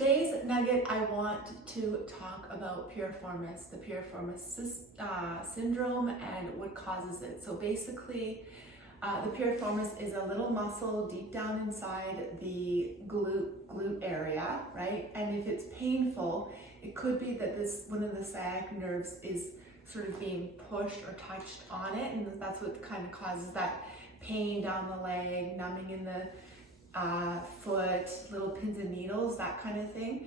today's nugget, I want to talk about piriformis, the piriformis syndrome and what causes it. So basically, the piriformis is a little muscle deep down inside the glute area, right? And if it's painful, it could be that one of the sciatic nerves is sort of being pushed or touched on it, and that's what kind of causes that pain down the leg, numbing in the foot, little pins and needles, that kind of thing.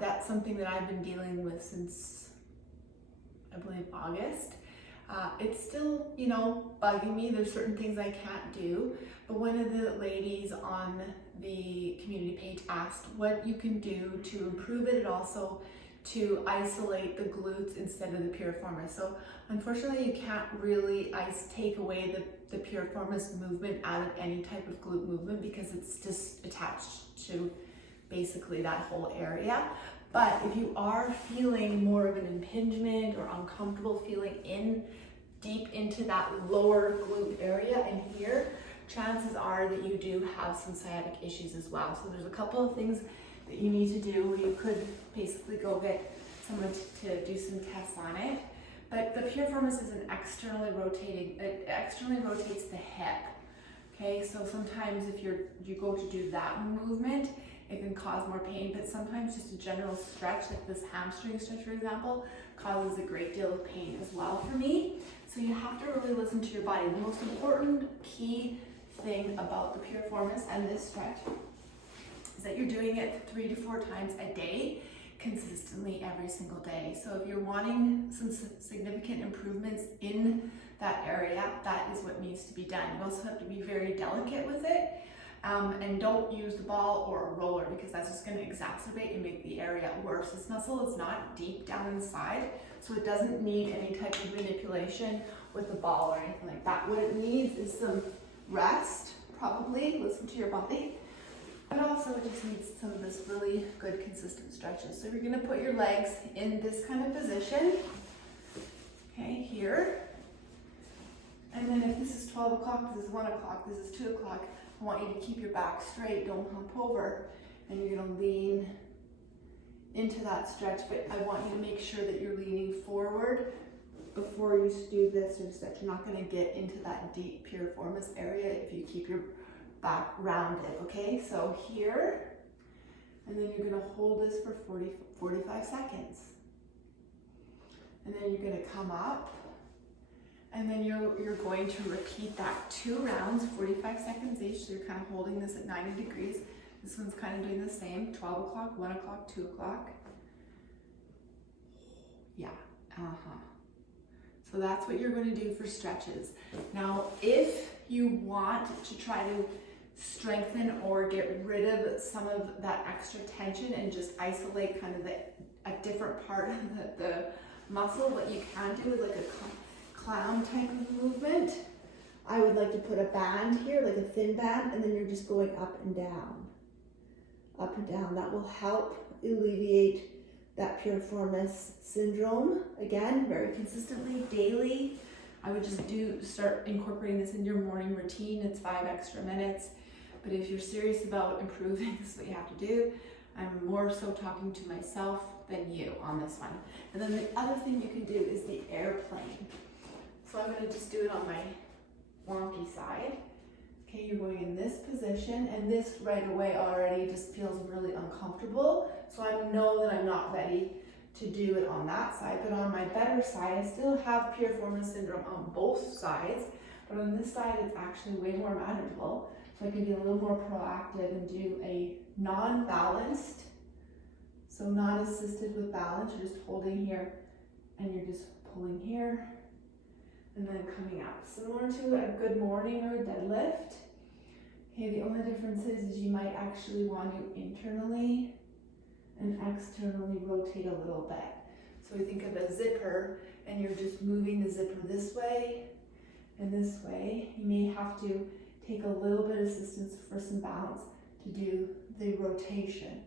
That's something that I've been dealing with since, I believe, August. It's still, bugging me. There's certain things I can't do, but one of the ladies on the community page asked what you can do to improve it and also to isolate the glutes instead of the piriformis. So unfortunately, you can't really take away the piriformis movement out of any type of glute movement because it's just attached to basically that whole area. But if you are feeling more of an impingement or uncomfortable feeling deep into that lower glute area in here, chances are that you do have some sciatic issues as well. So there's a couple of things that you need to do. You could basically go get someone to do some tests on it. But the piriformis is it externally rotates the hip. Okay, so sometimes if you go to do that movement, it can cause more pain, but sometimes just a general stretch, like this hamstring stretch, for example, causes a great deal of pain as well for me. So you have to really listen to your body. The most important key thing about the piriformis and this stretch is that you're doing it 3 to 4 times a day, consistently every single day. So if you're wanting some significant improvements in that area, that is what needs to be done. You also have to be very delicate with it, and don't use the ball or a roller because that's just going to exacerbate and make the area worse. This muscle is not deep down inside, so it doesn't need any type of manipulation with the ball or anything like that. What it needs is some rest, probably, listen to your body, but also it just needs some of this really good consistent stretches. So you're going to put your legs in this kind of position, okay, here. And then if this is 12 o'clock, this is 1 o'clock, this is 2 o'clock, I want you to keep your back straight, don't hump over, and you're going to lean into that stretch, but I want you to make sure that you're leaning forward before you do this or stretch. You're not going to get into that deep piriformis area if you keep your back rounded, okay? So here, and then you're going to hold this for 45 seconds. And then you're going to come up, and then you're going to repeat that 2 rounds, 45 seconds each. So you're kind of holding this at 90 degrees. This one's kind of doing the same, 12 o'clock, 1 o'clock, 2 o'clock. Yeah, So that's what you're going to do for stretches. Now, if you want to try to strengthen or get rid of some of that extra tension and just isolate kind of a different part of the muscle, what you can do is like a clown type of movement. I would like to put a band here, like a thin band, and then you're just going up and down. Up and down. That will help alleviate that piriformis syndrome. Again, very consistently, daily. I would just start incorporating this in your morning routine. It's 5 extra minutes. But if you're serious about improving, this is what you have to do. I'm more so talking to myself than you on this one. And then the other thing you can do is the airplane. So I'm going to just do it on my wonky side. Okay, you're going in this position, and this right away already just feels really uncomfortable. So I know that I'm not ready to do it on that side, but on my better side, I still have piriformis syndrome on both sides, but on this side, it's actually way more manageable. So I can be a little more proactive and do a non-balanced, so not assisted with balance. You're just holding here, and you're just pulling here, and then coming up. Similar to a good morning or a deadlift. Okay, the only difference is you might actually want to internally and externally rotate a little bit. So we think of a zipper, and you're just moving the zipper this way and this way. You may have to take a little bit of assistance for some balance to do the rotation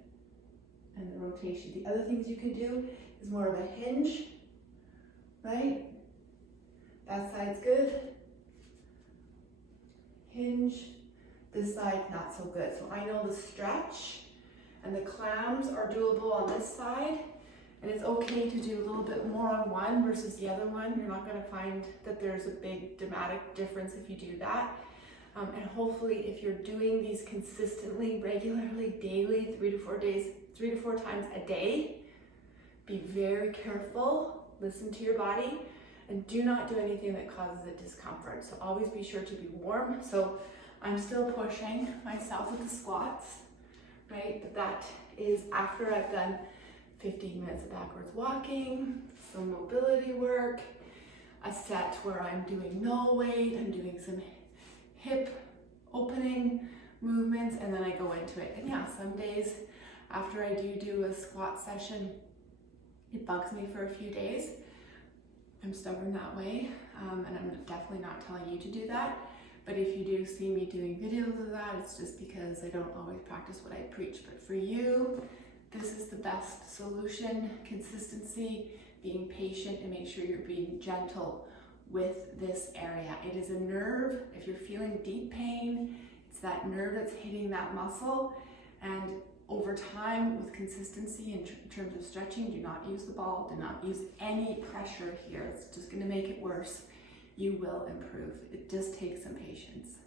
and the rotation. The other things you can do is more of a hinge, right? That side's good. Hinge. This side, not so good. So I know the stretch, And the clams are doable on this side. And it's okay to do a little bit more on one versus the other one. You're not going to find that there's a big dramatic difference if you do that. And hopefully if you're doing these consistently, regularly, daily, 3 to 4 days, 3 to 4 times a day, be very careful, listen to your body, and do not do anything that causes it discomfort. So always be sure to be warm. So I'm still pushing myself with the squats, right? But that is after I've done 15 minutes of backwards walking, some mobility work, a set where I'm doing no weight, I'm doing some hip opening movements, and then I go into it. And yeah, some days after I do a squat session, it bugs me for a few days. I'm stubborn that way, and I'm definitely not telling you to do that. But if you do see me doing videos of that, it's just because I don't always practice what I preach. But for you, this is the best solution: consistency, being patient, and make sure you're being gentle with this area. It is a nerve. If you're feeling deep pain, it's that nerve that's hitting that muscle. And over time, with consistency in terms of stretching, do not use the ball, do not use any pressure here. It's just going to make it worse. You will improve. It just takes some patience.